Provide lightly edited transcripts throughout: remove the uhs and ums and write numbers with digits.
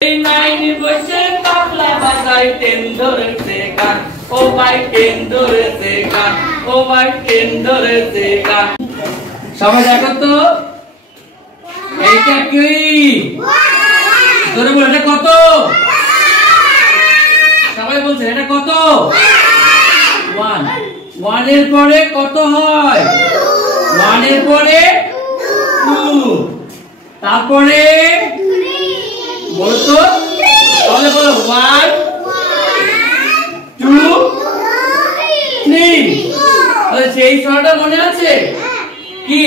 এই নাইনি বসে তবলা বাজায় টেন ধরেছে গান ও ভাই টেন ধরেছে গান ও ভাই টেন ধরেছে গান। সবাই দেখো তো এইটা কি ধরে বল এটা কত? সবাই বলছে এটা কত? 1 1 এর পরে কত হয়? 1 এর পরে 2 তারপরে বলতো তাহলে বলো 1 2 3 তাহলে সেই ছড়াটা মনে আছে কি?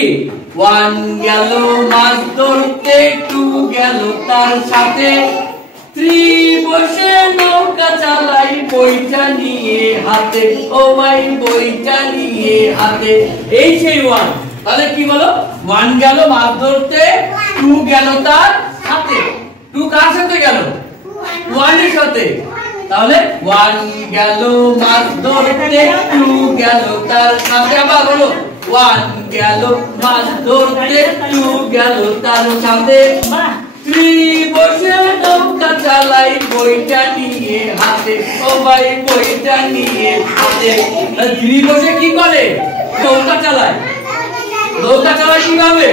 1 গেল মাছ ধরতে 2 গেল তার সাথে 3 বসে নৌকা চালাই বইটা নিয়ে হাতে ও ভাই বইটা নিয়ে হাতে। এই সেই 1 তাহলে কি বলো 1 গেল মাছ ধরতে 2 গেল তার সাথে 2 কার সাথে গেল? 1 এর সাথে। তাহলে 1 গেল মাছ ধরতে 2 গেল তার সাথে। আবার বলো 1 গেল মাছ ধরতে 2 গেল তার সাথে 3 বসে নৌকা চালাই বইটা নিয়ে হাতে ও ভাই বইটা নিয়ে হাতে। 3 বসে কি করে? নৌকা চালায়। নৌকা চালায় কিভাবে?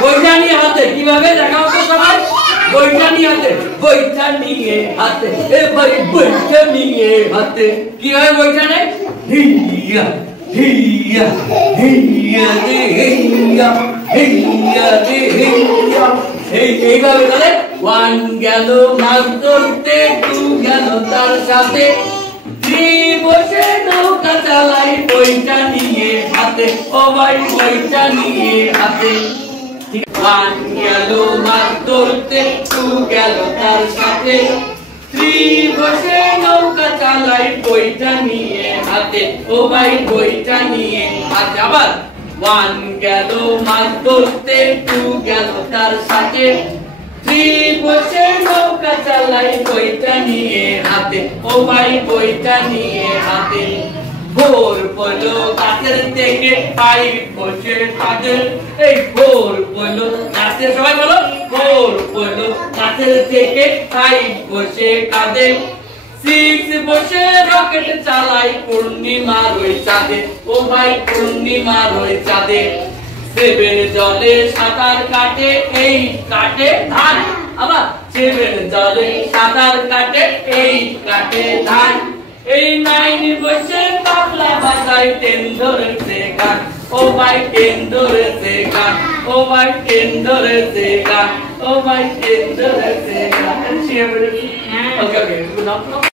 বইটা নিয়ে হাতে। কিভাবে দেখাও তো সবাই? বইটা নিয়ে হাতে বইটা নিয়ে হাতে এ ভাই বইটা নিয়ে হাতে। কিভাবে বইটা নেয়? হিয়া হিয়া হিয়া রে হিয়া হিয়া রে হিয়া। এইভাবে তাহলে 1 গেল মাছ ধরতে 2 গেল তার সাথে 3 বসে নৌকা চালাই বইটা নিয়ে হাতে ও ভাই বইটা নিয়ে হাতে। 1 গেল মাছ ধরতে 2 গেল তার সাথে 3 বসে নৌকা চালাই বইটা নিয়ে হাতে ও ভাই বইটা নিয়ে হাতে। আবার 1 গেল মাছ ধরতে 2 গেল তার সাথে 3 বসে নৌকা চালাই বইটা নিয়ে হাতে ও ভাই বইটা নিয়ে হাতে। ভোর পড়লো গাছের থেকে 5 বসে থাকে এই ভোর পড়লো গাছের সবাই বলো ভোর পড়লো গাছের থেকে 5 বসে কাঁদে 6 বসে রকেট চালাই পূর্ণিমার ওই চাঁদে ও ভাই পূর্ণিমার ওই চাঁদে। 7 জলে সাঁতার কাটে 8 কাটে ধান। আবার 7 জলে সাঁতার কাটে 8 কাটে ধান। এই 9 বসে তবলা বাজায় 10 ধরেছে গান ও ভাই 10 ধরেছে গান ও ভাই 10 ধরেছে গান ও ভাই 10 ধরেছে গান। ওকে ওকে